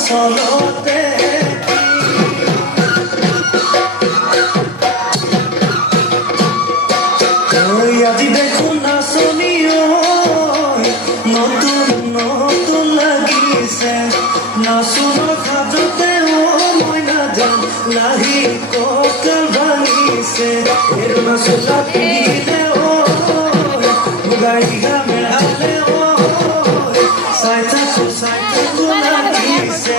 চলতে আজি দেখোন নাচনি নতুন নতুন লাগিছে নাচনৰ খাজতে মই নাজান লাহি কঁকাল ভাঙিছে এইটো নাচলা পিন্ধিলে গাড়ী মেলালে চাই থাকো লাগিছে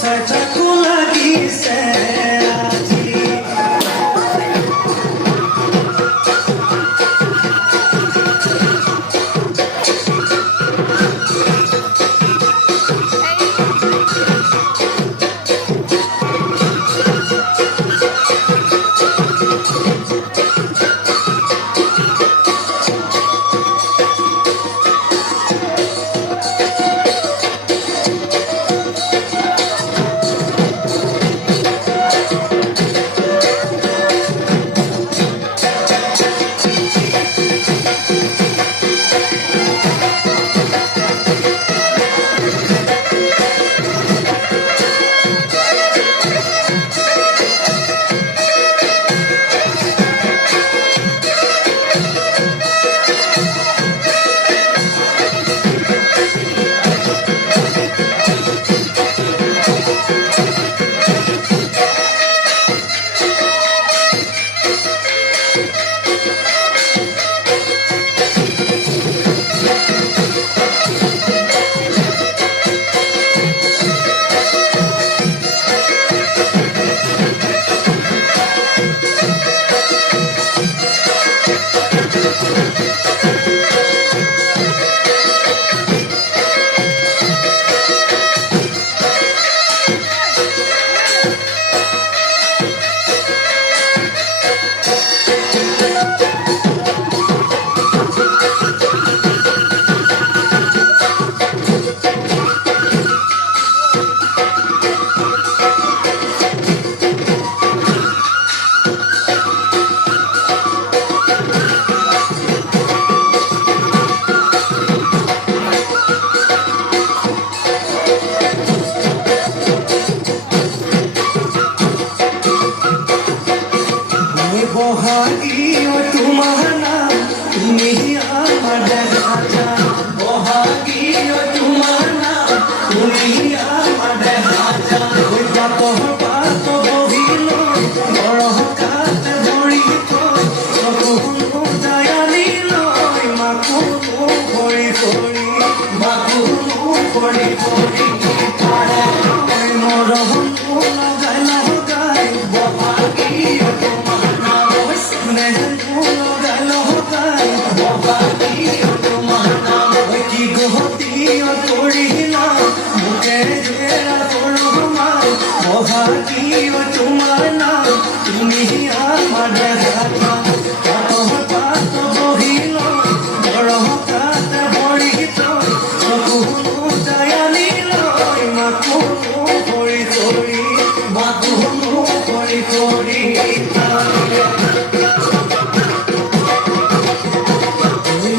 চাই থাকো লাগিছে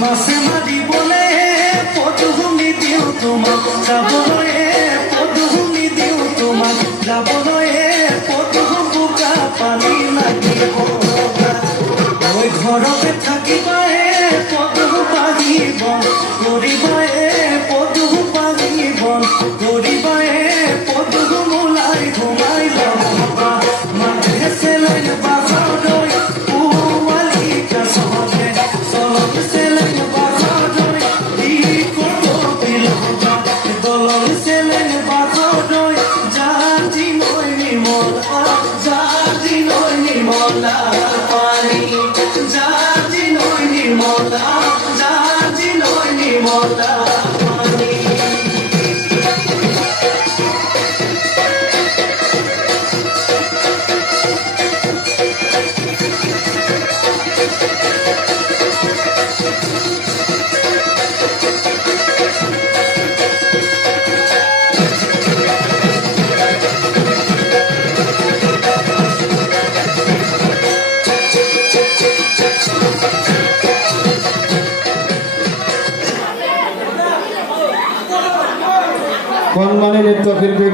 মাছে মাৰিবলে পদভূমি দিওঁ তোমাক যাবলৈ পদভূমি দিওঁ তোমাক যাবলৈ পদভূমি বোকা পানী লাগিব মই ঘৰতে থাকিবাই পদভূমি পাহিব কৰিবাই পদভূমি পাহিব কৰিবাই পদভূমি ওলাই ঘুমাই যাব মানুহে চেলাই বাঘৰদৈ পোৱালি কাষতে চলতে চেলাই বাঘৰদৈ দি ক'ত বিলবা দলং চেলাই বাঘৰদৈ জাতি নৈ নিমলা জাতি নৈ নিমলা পানী জাতি নৈ নিমলা জাতি নৈ নিমলা পানী সন্মানী নৃত্যশিল্পী